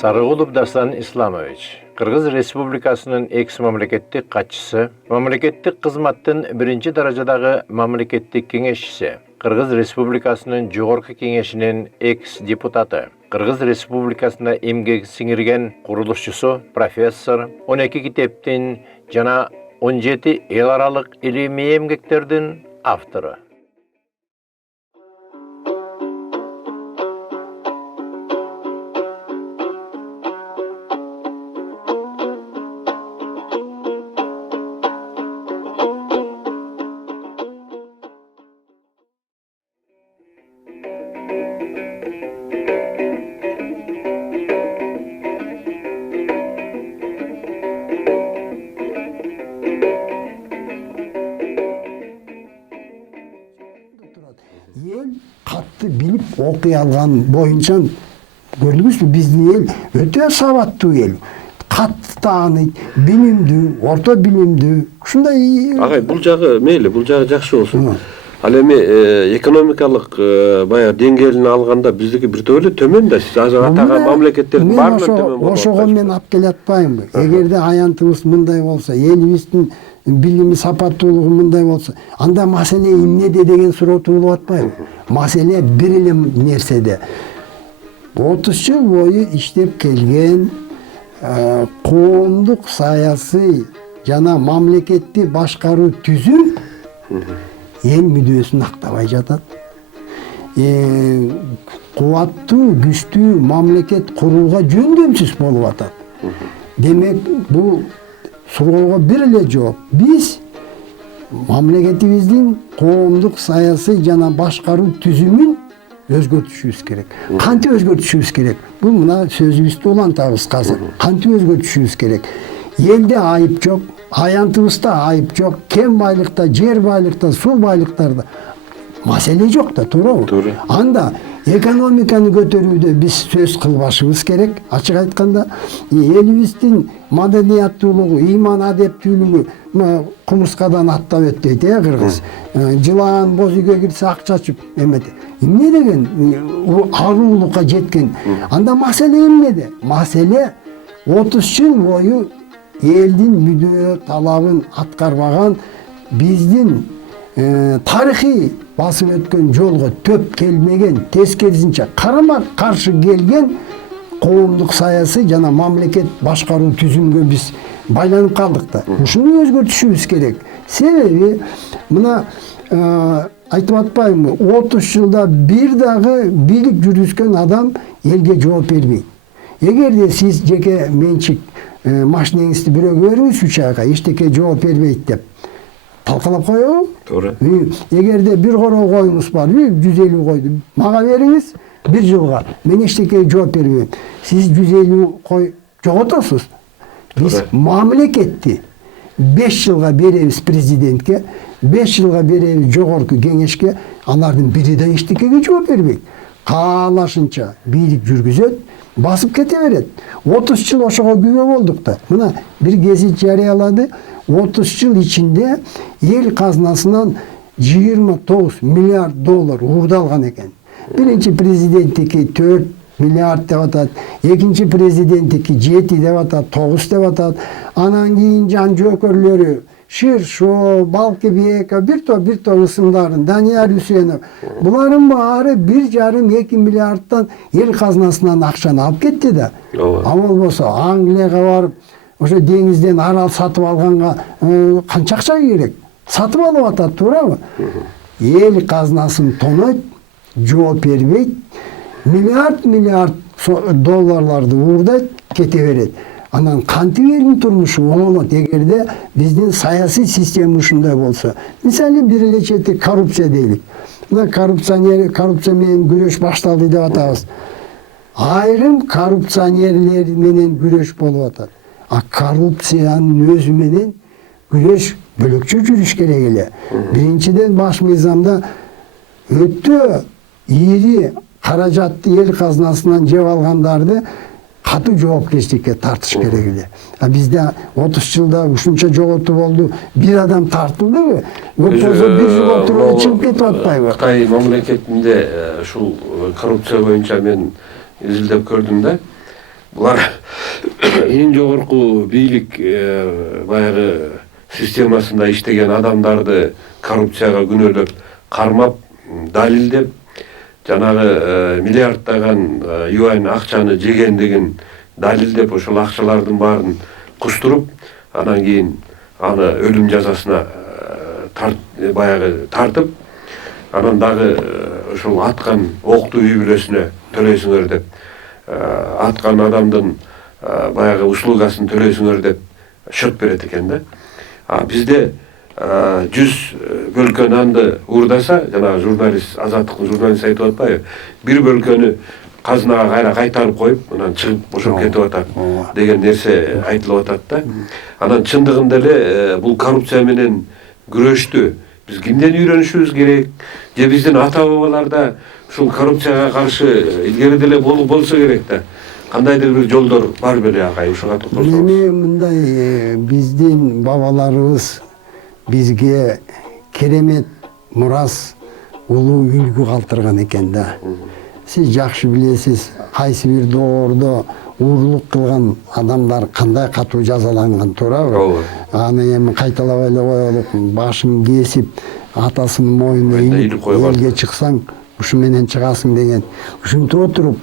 Sarıgulov Dastan Islamovich, Kırgız Respublikasının eks-mamleketlik katçısı, mamleketlik kızmattın birinci derecedagi mamleketlik kengeşçisi, Kırgız Respublikasının Jogorku Kengeşinin eks-deputatı, Kırgız Respublikasında emgek singirgen kuruluşçusu, professor, 12 kiteptin jana 17 el aralık ilimi emgeklerden avtoru. Ел қатты біліп оқи алған бойынша көрдіңізбі, біздің ел өте сауатты ел. Қатты таныйт, билимдүү, орто билимдүү. Ушундай Агай, бул жагы мейли, бул жагы жакшы болсун. Ал эми экономикалык баягы деңгээлин алганда биздики бир эле төмөн да, сиз азыр атаган мамлекеттердин баарынан төмөн болот. Ошого мен алып келе атпаймынбы? Эгерде аянтыбыз мындай болсо, элибиздин билими сапаттуулугу мындай болсо, анда маселе эмнеде деген суроо туулуп атпайбы? Маселе бир эле нерседе. 30 жыл бою иштеп келген коомдук саясий жана мамлекетти башкаруу түзүм эл мүдөөсүн актабай жатат. Кубаттуу, күчтүү мамлекет курууга жөндөмсүз болуп атат. Демек, бул суроого бир эле жооп. Биз мамлекетибиздин коомдук саясий жана башкаруу түзүмүн өзгөртүшүбүз керек. Кантип өзгөртүшүбүз керек? Бул мына сөзүбүздү улантабыз казыр. Кантип өзгөртүшүбүз керек? Элде айып жок, аянтыбызда айып жок, кен байлыкта, жер байлыкта, суу байлыктарда маселе жок да, туурабы? Туура. Анда экономиканы көтөрүүдө биз сөз кылбашыбыз керек. Ачык айтканда, элибиздин маданияттуулугу, иман адептүүлүгү кумурскадан аттап өттөйт, кыргыз. Жылан боз үйгө кирсе ак чачып эметет. Эмне деген аруулукка жеткен? Анда маселе эмнеде? Маселе 30 жыл бою элдин мүдөө талабын аткарбаган, биздин тарыхый басып өткөн жолго төп келмеген, тескерисинче карама каршы келген коомдук саясий жана мамлекет башкаруу түзүмгө биз байланып калдык да. Ушуну өзгөртүшүбүз керек. Себеби мына айтып атпаймынбы, 30 жылда бир дагы бийлик жүргүзгөн адам элге жооп бербейт. Эгерде сиз жеке менчик машинеңизди бирөөгө бериңиз 3 айга эчтеке жооп бербейт деп талкалап коебу? Туура. Эгерде бир короо коюңуз бар, 150 койду мага бериңиз 1 жылга, мен эчтеке жооп бербейм. Сиз 150 кой жоготосуз. Биз мамлекетти 5 жылга беребиз президентке, 5 жылга беребиз жогорку кеңешке, алардын бири да эчтекеге жооп бербейт. Каалашынча бийлик жүргүзөт, басып кете берет. 30 жыл ошого күбө болдук да. Мына бир гезит жарыялады. 30 жыл ичинде эл казнасынан 29 миллиард доллар уурдалган экен. Биринчи президенттики 4 миллиард деп атат, экинчи президенттики 7 деп атат, 9 деп атат. Анан кийин жан жөөкөрлөрү Ширшо, Балкыбек, бир топ ысымдарын, Данияр Үсенов. Булардын баары 1,5-2 миллиардтан эл казнасынан акчаны алып кетти да. А болбосо Англияга барып, ошо деңизден арал сатып алганга канча акча керек? Сатып алып атат, туурабы? Эл казнасын тонойт, жооп бербейт, миллиард долларларды уурдайт, кете берет. Анан кантип элдин турмушу оңолот эгерде биздин саясий система ушундай болсо. Мисалы бир эле чети коррупция дейлик. Мына коррупция менен күрөш башталды деп атабыз. Айрым коррупционерлер менен күрөш болуп атат. А коррупциянын өзү менен күрөш бөлөкчө жүрүш керек эле. Биринчиден баш мыйзамда өтө ири каражатты эл казнасынан жеп алгандарды катуу жоопкерчиликке тартыш керек эле. А бизде 30 жылда ушунча жоготуу болду, бир адам тартылдыбы? Көп болсо 1 жыл отуруп чыгып кетип атпайбы? Кытай мамлекетинде ушул коррупция боюнча мен изилдеп көрдүм да. Булар эң жогорку бийлик баягы системасында иштеген адамдарды коррупцияга күнөөлөп, кармап, далилдеп, жанагы миллиарддаган юань акчаны жегендигин далилдеп, ошол акчалардын баарын кустуруп, анан кийин аны өлүм жазасына баягы тартып, анан дагы ошол аткан окту үй бүлөсүнө төлөйсүңөр деп, аткан адамдын баягы услугасын төлөйсүңөр деп счет берет экен да. Бизде 100 бөлкө нанды уурдаса, жанагы журналист, Азаттыктын журналисти айтып атпайбы, бир бөлкөнү казынага кайра кайтарып коюп, анан чыгып бошоп кетип атат деген нерсе айтылып атат да. Анан чындыгында эле бул коррупция менен күрөштү биз кимден үйрөнүшүбүз керек? Же биздин ата-бабаларда ушул коррупцияга каршы илгери деле болсо керек да. Кандайдыр бир жолдор бар беле агай, ушуга токтолсоңуз. Эми мындай биздин бабаларыбыз бизге керемет мурас, улуу үлгү калтырган экен да. Сиз жакшы билесиз, кайсы бир доордо уурулук кылган адамдар кандай катуу жазаланган, туурабы? Аны эми кайталап эле коелук, башын кесип, атасынын мойнуна илип элге чыксаң, ушу менен чыгасың деген. Ушинтип отуруп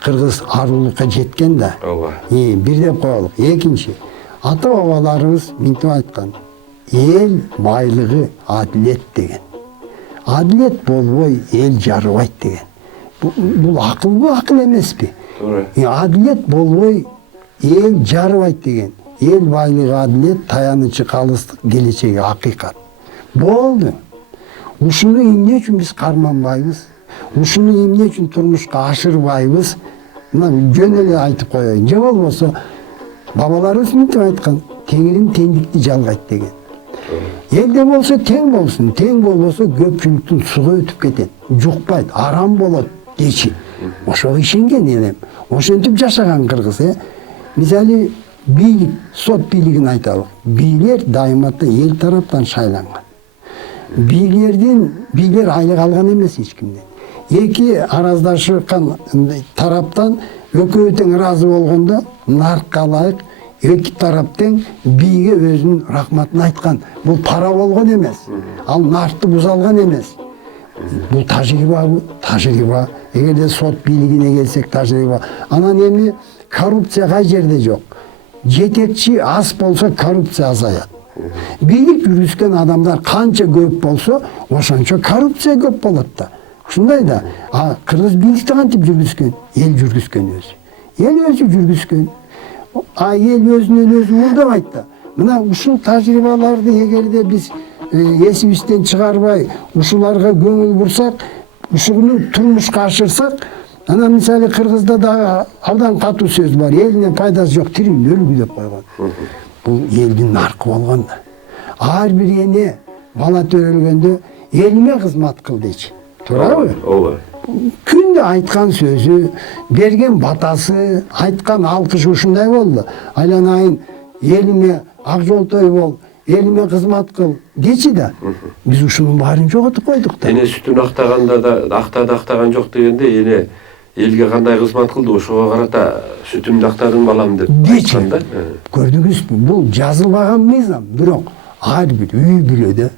кыргыз арулукка жеткен да. Бир деп коелук. Экинчи, ата-бабаларыбыз мынтип айткан. Эл байлыгы адилет деген. Адилет болбой эл жарыбайт деген. Бул акылбы, акыл эмеспи? Адилет болбой эл жарыбайт деген. Эл байлыгы адилет, таянычы калыстык, келечеги акыйкат. Болду. Ушуну эмне үчүн биз карманбайбыз? Ушуну эмне үчүн турмушка ашырбайбыз? Мына жөн эле айтып коеюн. Же болбосо бабаларыбыз мынтип айткан, теңирим теңдикти жалгайт деген. Элде болсо тең болсун, тең болбосо көпчүлүктүн суга өтүп кетет, жукпайт, арам болот дечи. Ошого ишенген элем. Ошентип жашаган кыргыз, Мисалы бийлик, сот бийлигин айталык. Бийлер дайымата эл тараптан шайланган. Бийлер айлык алган эмес эч кимден. Эки араздашкан тараптан экөө тең ыраазы болгондо наркка ылайык эки тарап тең бийге өзүнүн рахматын айткан. Бул пара болгон эмес. Ал нартты бузалган эмес. Бул тажрыйба. Эгерде сот бийлигине келсек тажрыйба. Анан эми коррупция кай жерде жок. Жетекчи аз болсо коррупция азаят. Бийлик жүргүзгөн адамдар канча көп болсо, ошончо коррупция көп болот да. Ушундай да. Кыргыз бийликти кантип жүргүзгөн? Эл жүргүзгөн өзү. Эл өзү жүргүзгөн. Эл өзүнөн өзү мурдабайт да. Мына ушул тажрыйбаларды эгерде биз эсибизден чыгарбай, ушуларга көңүл бурсак, ушуну турмушка ашырсак, анан мисалы Кыргызда да абдан катуу сөз бар. Элине пайдасы жок, тирүүнү өлгү деп койгон. Бул элдин наркы болгон да. Ар бир эне бала төрөлгөндө элиме кызмат кыл дечи. Туурабы? Ооба. Күндө айткан сөзү, берген батасы, айткан алкышы ушундай болду. Айланайын, элиме ак жолтой бол, элиме кызмат кыл дечи да. Биз ушунун баарын жоготуп койдук да. Эне сүтүн актаганда да актаган жок дегенде эне элге кандай кызмат кылды, ошого карата сүтүмдү актадым балам деп айткан да. Көрдүңүзбү? Бул жазылбаган мыйзам, бирок ар бир үй бүлөдө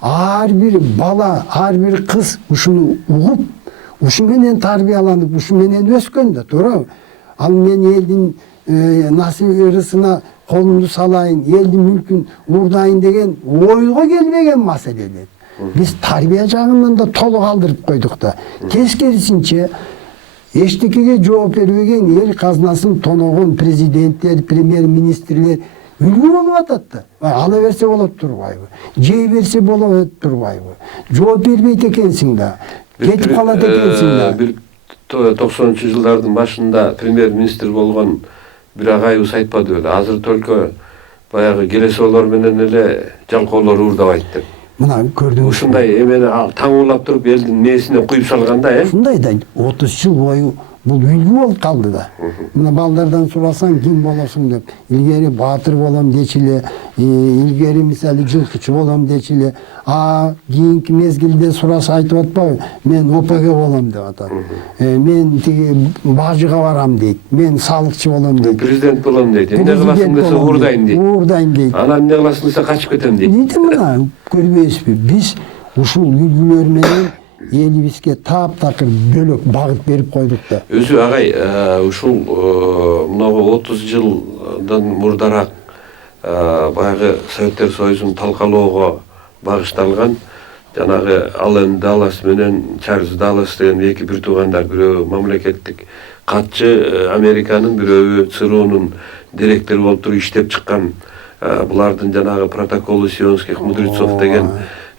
ар бир бала, ар бир кыз ушуну угуп, ушу менен тарбияланып, ушу менен өскөн да, туурабы? Ал мен элдин насыбырысына колумду салайын, элдин мүлкүн уурдайын деген ойго келбеген маселелер. Биз тарбия жагынан да толук алдырып койдук да. Тескерисинче эчтекеге жооп бербеген эл казынасын тоногон президенттер, премьер-министрлер үлгү болуп атат да. Ала берсе болот турбайбы? Жей берсе болот турбайбы? Жооп бербейт экенсиң да. Кетип калат экенсиң да. Бир 90-жылдардын башында премьер-министр болгон бир агайыбыз айтпады беле. Азыр только баягы келесолор менен эле жалкоолор уурдабайт деп. Мына көрдүңүз. Ушундай эмени таң улап туруп элдин мээсине куюп салганда, Ушундай да 30 жыл бою Бул үлгү болуп калды да. Мына балдардан сурасаң ким болосуң деп. Илгери баатыр болом дечи эле, илгери мисалы жылкычы болом дечи эле. Кийинки мезгилде сураса айтып атпайбы? Мен ОПГ болом деп атат. Мен тиги бажыга барам дейт. Мен салыкчы болом дейт. Президент болом дейт. Эмне кыласың десе уурдайм дейт. Уурдайм дейт. Анан эмне кыласың десе качып кетем дейт. Дейт мына көрбөйсүзбү? Биз ушул үлгүлөр менен элибизге таптакыр бөлөк багыт берип койдук да. Өзү агай ушул мынагу 30 жылдан мурдараак баягы Советтер Союзун талкалоого багышталган жанагы Аллен Даллас менен Чарльз Даллас деген эки бир туугандар, бирөө мамлекеттик катчы Американын, бирөө ЦРУнун директору болуп туруп иштеп чыккан, булардын жанагы протоколу сионских мудрецов деген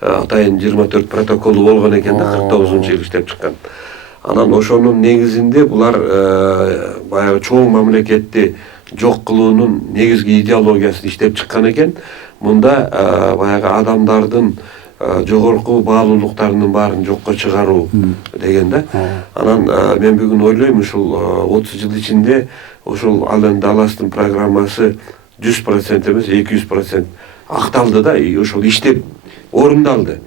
атайын 24 протоколу болгон экен да, 49-жыл иштеп чыккан. Анан ошонун негизинде булар баягы чоң мамлекетти жок кылуунун негизги идеологиясын иштеп чыккан экен. Мында баягы адамдардын жогорку баалуулуктарынын баарын жокко чыгаруу деген да. Анан мен бүгүн ойлойм, ушул 30 жыл ичинде ушул Аллен Далластын программасы 100% эмес, 200% акталды да, ошол иштеп орундалды.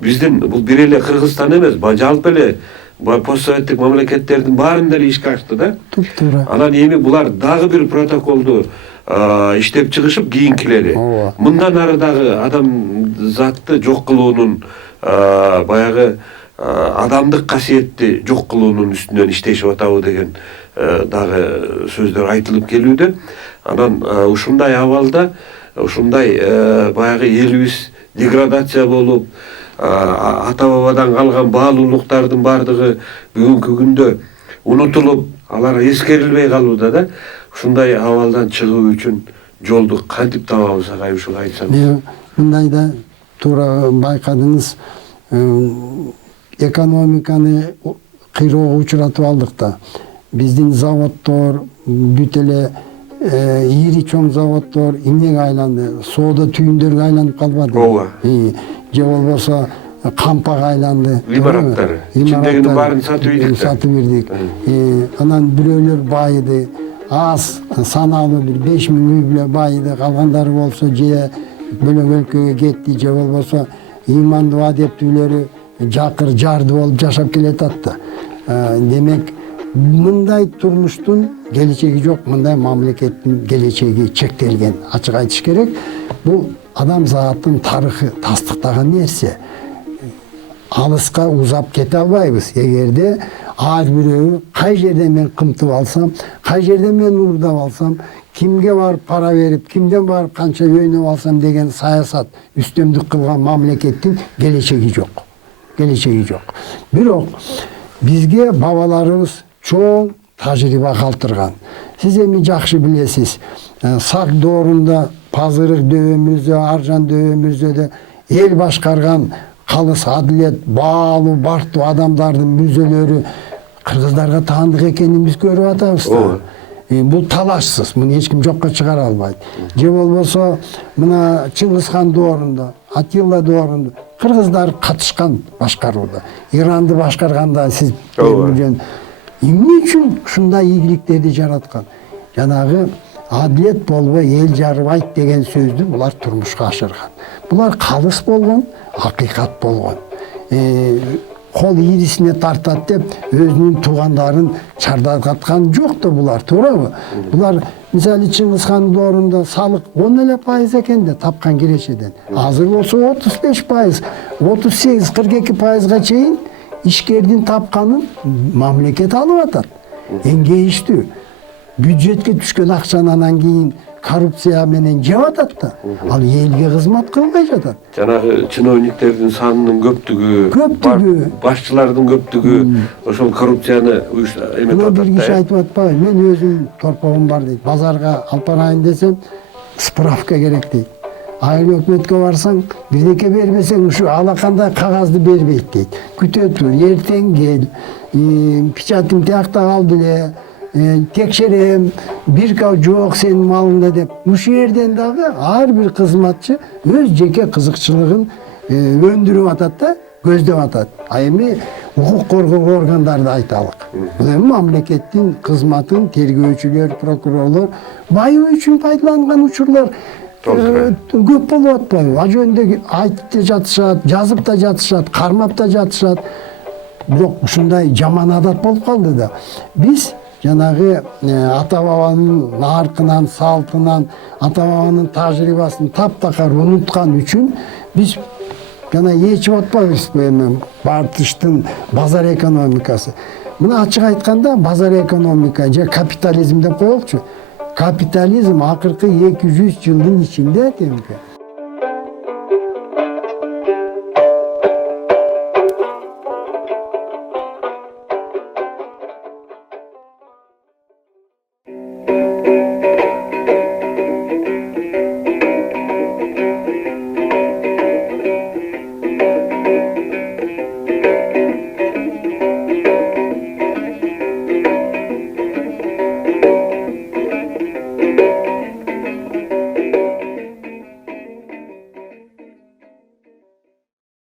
Биздин бул бир эле Кыргызстан эмес, жалпы эле постсоветтик мамлекеттердин баарында эле ишке ашты да. Туптуура. Анан эми булар дагы бир протоколду иштеп чыгышып, кийинкилери мындан ары дагы адам затты жок кылуунун, баягы адамдык касиетти жок кылуунун үстүнөн иштешип атабы деген дагы сөздөр айтылып келүүдө. Анан ушундай абалда, ушундай баягы элибиз деградация болуп, ата бабадан калган баалуулуктардын баардыгы бүгүнкү күндө унутулуп, алар эскерилбей калууда да. Ушундай абалдан чыгуу үчүн жолду кантип табабыз, агай, ушуну айтсаңыз. Мындай да туура байкадыңыз, экономиканы кыйроого учуратып алдык да. Биздин заводдор, бүт эле ири чоң заводдор эмнеге айланды? Соода түйүндөргө айланып калбады. Ооба. Же болбосо кампага айланды. Имараттар. Ичиндегинин баарын сатып ийдик. Сатып бердик. Анан бирөөлөр байыды. Аз саналуу бир 5000 үй биле байыды. Калгандары болсо же бөлөк өлкөгө кетти, же болбосо ыймандуу адептүүлөрү жакыр жарды болуп жашап келатат да. Демек, мындай турмуштун келечеги жок, мындай мамлекеттин келечеги чектелген. Ачык айтыш керек. Бул адамзаттын тарыхы тастыктаган нерсе. Алыска узап кете албайбыз. Эгерде ар бирөө кай жерден мен кымтып алсам, кай жерден мен уурдап алсам, кимге барып пара берип, кимден барып канча өйнөп алсам деген саясат үстөмдүк кылган мамлекеттин келечеги жок. Келечеги жок. Бирок бизге бабаларыбыз чоң тажрыйба калтырган. Сиз эми жакшы билесиз, Сак доорунда, Пазырык дөбөмүздө, Аржан дөбөмүздө эл башкарган калыс адилет, баалуу, бартуу адамдардын мүзөлөрү кыргыздарга таандык экенин биз көрүп атабыз да. Бул талашсыз, муну эч ким жокко чыгара албайт. Же болбосо мына Чыңгызхан доорунда, Атилла доорунда кыргыздар катышкан башкарууда. Иранды башкарганда сиз эмне үчүн ушундай ийгиликтерди жараткан? Жанагы адилет болбой эл жарыбайт деген сөздү булар турмушка ашырган. Булар калыс болгон, акыйкат болгон. Кол ийрисине тартат деп өзүнүн туугандарын чардаткан жок да булар, туурабы? Булар мисалы Чыңгызхан доорунда салык 10% экен да тапкан кирешеден. Азыр болсо 35%, 38-42%га чейин ишкердин тапканын мамлекет алып атат. Эңгейиштүү. Бюджетке түшкөн акчаны анан кийин коррупция менен жеп атат да. Ал элге кызмат кылбай жатат. Жанагы чиновниктердин санынын көптүгү, башчылардын көптүгү ошол коррупцияны эметип атат. Бир киши айтып атпайбы, мен өзүм торпогум бар дейт. Базарга алып барайын десем, справка керек дейт. Айыл өкмөткө барсаң, бирдеке бербесең, ушу алакандай кагазды бербейт дейт. Күтө тур, эртең кел, печатың тиякта калды эле, текшерем, бирка жок сенин малыңда деп. Ушул жерден дагы ар бир кызматчы өз жеке кызыкчылыгын өндүрүп атат да. көздөп атат. А эми укук коргоо органдары да айталык. Бул эми мамлекеттин кызматын тергөөчүлөр, прокурорлор байоо үчүн пайдаланган учурлар көп болуп атпайбы? А жөнүндө айтып да жатышат, жазып да жатышат, кармап да жатышат. Бирок ушундай жаман адат болуп калды да. Биз жанагы ата бабанын наркынан, салтынан, ата бабанын тажрыйбасын таптакар унуткан үчүн биз жана ээчип атпайбызбы эми бартыштын базар экономикасы. Мына ачык айтканда базар экономика же капитализм деп коелучу. Капитализм акыркы 200 жылдын ичинде демек